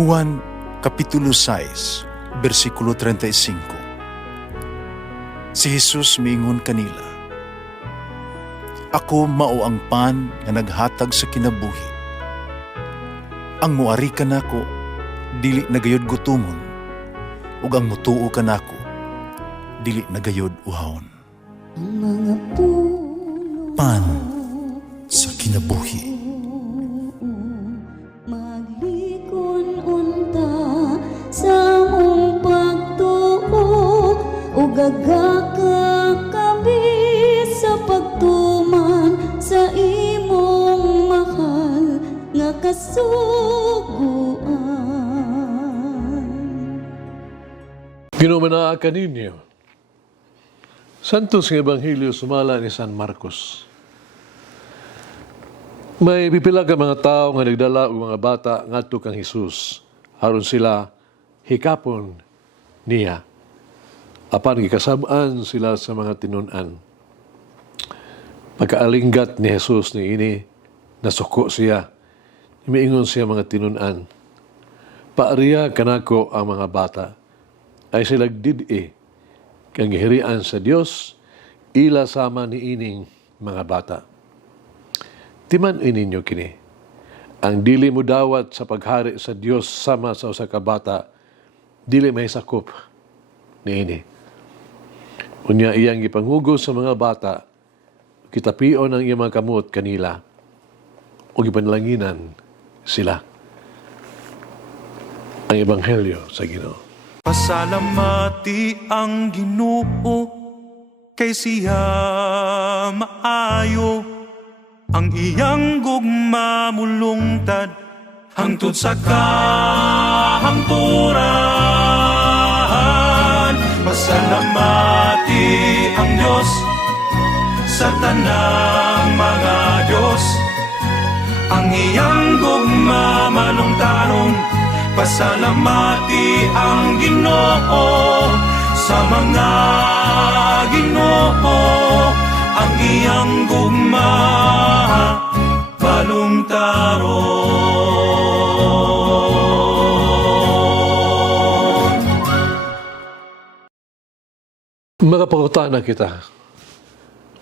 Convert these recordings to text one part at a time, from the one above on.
Juan Kapitulo 6, versikulo 35. Si Jesus miingon kanila, "Ako mao ang pan nga naghatag sa kinabuhi. Ang muari kanako dili nagayod gutomon, ug ang mutuo kanako dili nagayod uhawon." Ang mga puno Pan sa kinabuhi. maglikon unta sa mong pagtuo o gagaka kami sa pagtuman sa imong mahal nga kasuguan. Ginumanaa ninyo. Santos ng Ebanghelyo sumala ni San Marcos. May pipila ka mga tao nga nagdala og mga bata ngadto kang Hesus aron sila hikapon niya. Apan gikasab-an sila sa mga tinun-an. Pagkaalinggat ni Jesus ni ini, nasuko siya. Miingon siya mga tinun-an, "Paariya kanako ang mga bata, ay sila did-i, kang gihirian sa Dios, ila sama ni ining mga bata. Timan ininyo kini, ang dili mo dawat sa paghari sa Dios sama sa usa ka bata, dili may sakop ni ini. Unya iyang gipangugos sa mga bata, kitapion ang iyang mga kamot kanila, o gipanlanginan sila." Ang Ebanghelyo sa Ginoo. Pasalamati ang Ginoo kay siya maayo, ang iyang gugma mulungtad hangtod sa kahangturan. Pasalamati ang Dios sa tanang mga Dios, ang iyang gugma malungtaron. Pasalamati ang Ginoo sa mga Ginoo, ang iyang gugma balungtaron. Makapakutaan na kita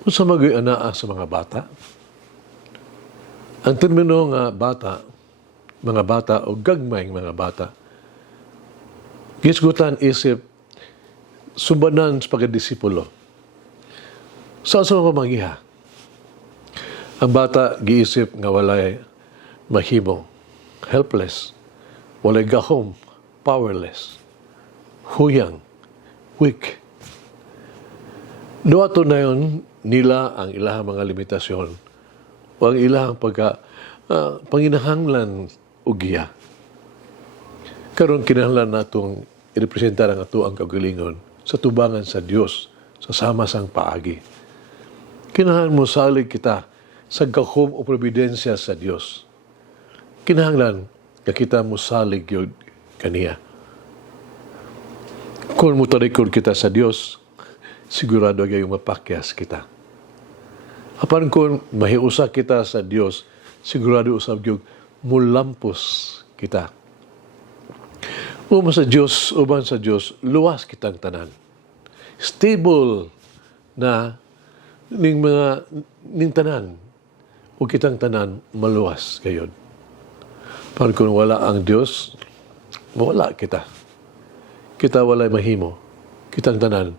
kung sa mag-ianaa sa mga bata. Ang termino nga bata, mga bata o gagmayng mga bata, gisgutan isip subanan sa pagkadisipulo. Sa mga pamagiha, ang bata giisip nga walay mahimo, helpless, walay gahom, powerless, huyang, weak. Duwato na yun nila ang ilahang mga limitasyon o ang ilahang panginahanglan ugiya. Karon kinahanglan natong irepresentar ang ato ang kagalingon sa tubangan sa Dios sa sama sang paagi. Kinahanglan mo salig kita sa gahom o providensya sa Dios. Kinahanglan ka kita mo salig yun kaniya. Kung mutarikod kita sa Dios, sigurado gayong mapakyas kita. Apan kung mahiusa kita sa Dios, sigurado usab gyud mulampos kita. Uban sa Dios, luwas kitang tanan. Stable na ning tanan o kitang tanan maluwas gayud. Para kung wala ang Dios, wala kita. Kita walay mahimo. Kitang tanan,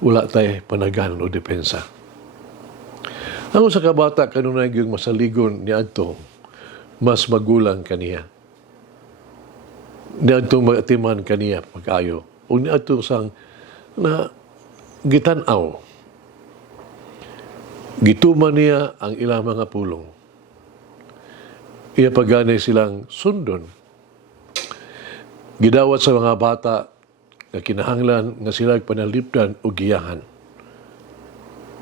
wala tayo panaganon o depensa. Ang sa kabata kanunay gyud masaligon ni adto mas magulang kaniya. Ni adto magatiman kaniya pag-ayo. O ni adto sang na gitan-aw. Gituman niya ang ilang mga pulong. Iya paganay silang sundon. Gidawat sa mga bata nga kinahanglan nga sila panalipdan o giyahan.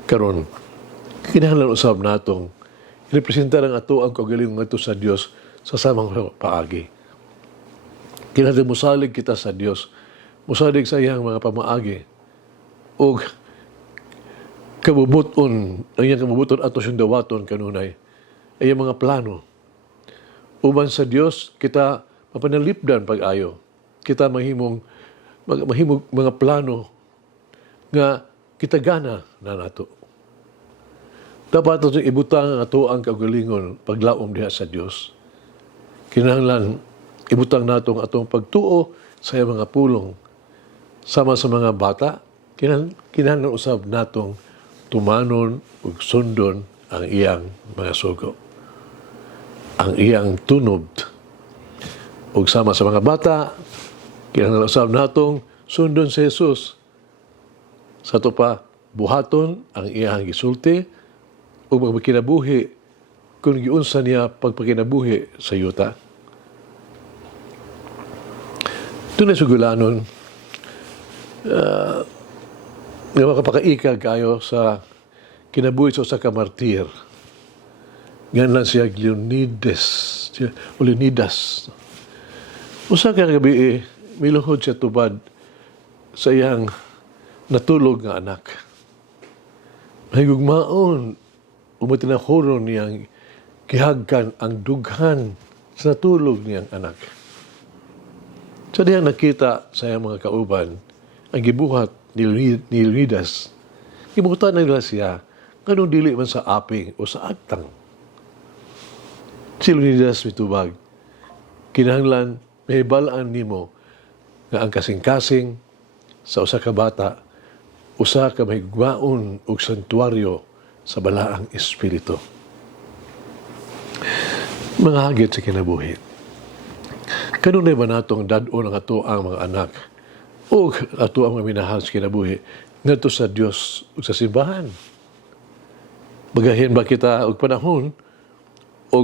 Karon, kinahanglan usab natong representar ang ato ang kagalingon ngadto sa Dios sa samang paagi. Kinahanglan musalig kita sa Dios, musalig sa iyang mga pamaagi o kabubuton, ang iyang kabubuton ato siyang dawaton kanunay ay mga plano. Uban sa Dios, kita mapanalipdan pag-ayo. Kita mahimong mga plano nga kitagana na nato. Dapat ito ibutang ato ang kagalingon paglaom diha sa Dios. Kinahanglan ibutang nato ang atong pagtuo sa iyang mga pulong. Sama sa mga bata, kinahanglan usab natong tumanon ug sundon ang iyang mga sugo. Ang iyang tunob. Ug sama sa mga bata, kinahanglan usab natong sundon si Jesus. Sa ito pa, buhaton ang iyang gisulti o magpakinabuhi kung giunsa niya pagpakinabuhi sa yuta. Doon ay sugulanon nga makapakaikag kayo sa kinabuhi sa usa ka martir. Ngayon lang siya Leonidas. Usa ka gabi miluhod siya tubad sa iyang natulog nga anak. Mahigugmaon, umatinahuron niyang kihagkan ang dughan sa natulog niyang anak. Sa diyang nakita sa iyang mga kauban, ang gibuhat ni Leonidas, gibutan na nila siya, kanong dili man sa aping o sa agtang. Si Leonidas mitubag, kinahanglan mahibalaan nimo nga ang kasing-kasing sa usa ka bata, usa ka mahigugmaon og santuaryo sa balaang espiritu. Mga hagit sa kinabuhi. Kanunay ba natong dadon ang ato ang mga anak o ato ang mga minahal sa kinabuhi ngadto sa Dios ug sa simbahan? Bagahin ba kita og panahon o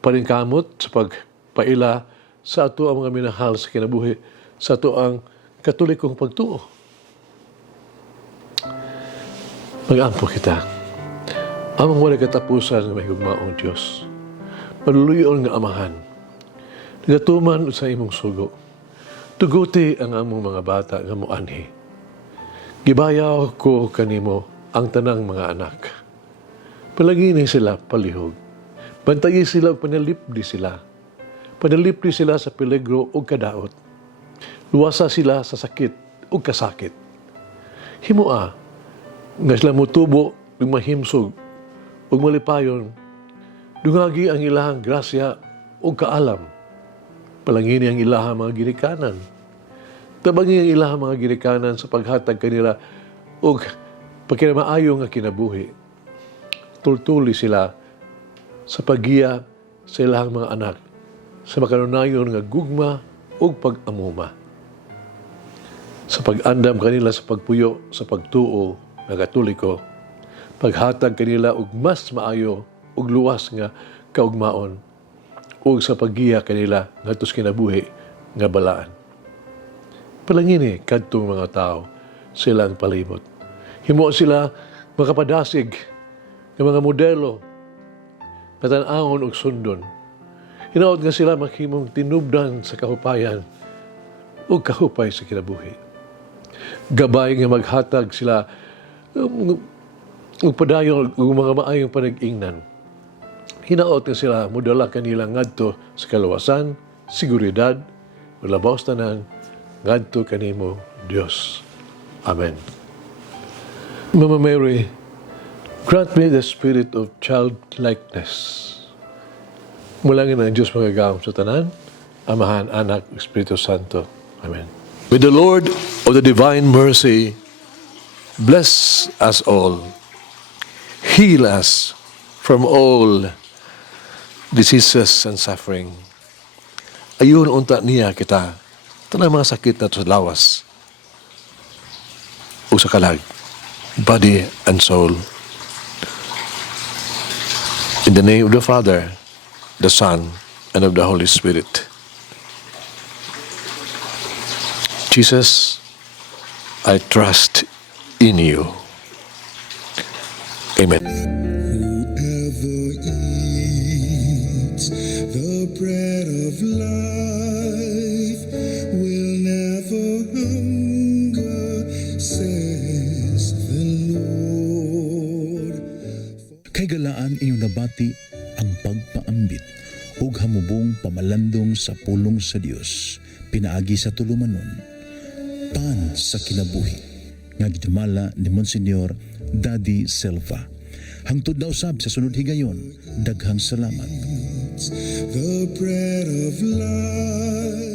paningkamot sa pagpaila sa ato ang mga minahal sa kinabuhi sa ato ang katolikong pagtuo? Mag-ampo kita. Amang wala katapusan ng mahigugmaong Diyos. Maluluyon nga amahan. Nagatuman sa imong sugo. Tuguti ang among mga bata nga muanhi. Gibayaw ko kanimo ang tanang mga anak. Palagini sila palihog. Bantayi sila o panalipdi sila. Panalipdi sila sa peligro o kadaot. Luwasa sila sa sakit o kasakit. Himua, nga sila mutubo ng mahimsog o malipayon, dungagi ang ilahang grasya o kaalam. Palangini ang ilahang mga ginikanan. Tabangi ang ilahang mga ginikanan sa paghatag kanila o pagkinamaayo nga kinabuhi. Tultuli sila sa paggiya sa ilahang mga anak sa makanunayon nga gugma o pag-amuma. Sa pag-andam kanila sa pagpuyo sa pagtuo nga katoliko, paghatag kanila og mas maayo og luwas nga kaugmaon ug sa paggiya kanila ngadto kinabuhi nga balaan. Palangini kadtong mga tao silang palibot. Himo sila makapadasig ng mga modelo matan-awon og sundon. Hinaot nga sila maghimong tinubdan sa kahupayan ug kahupay sa kinabuhi. Gabay nga maghatag sila ug padayon ug mga maayong panag-ingnan. Hinaot nga sila mudala kanila ngadto sa kaluwasan, seguridad, ug labaw tanan ngadto kanimo Dios. Amen. Mama Mary, grant me the spirit of childlikeness. Mulangin ang Diyos magagawang sa tanan, Amahan, Anak, Espiritu Santo. Amen. May the Lord of the divine mercy bless us all, heal us from all diseases and suffering. Ayun unta niya kita, tanang mga sakit na sa lawas o sa kalag, body and soul. In the name of the Father, the Son, and of the Holy Spirit. Jesus, I trust in you. Amen. Whoever eats the bread of life will never hunger, says the Lord. Kay galaan inyong nabati ang pagpaambit ug pagpamubong pamalandong sa pulong sa Dios pinaagi sa tulumanon pan sa kinabuhi nga gidumala ni Monsignor Daddy Silva. Hangtod na usab sa sunod higayon, daghang salamat. The bread of life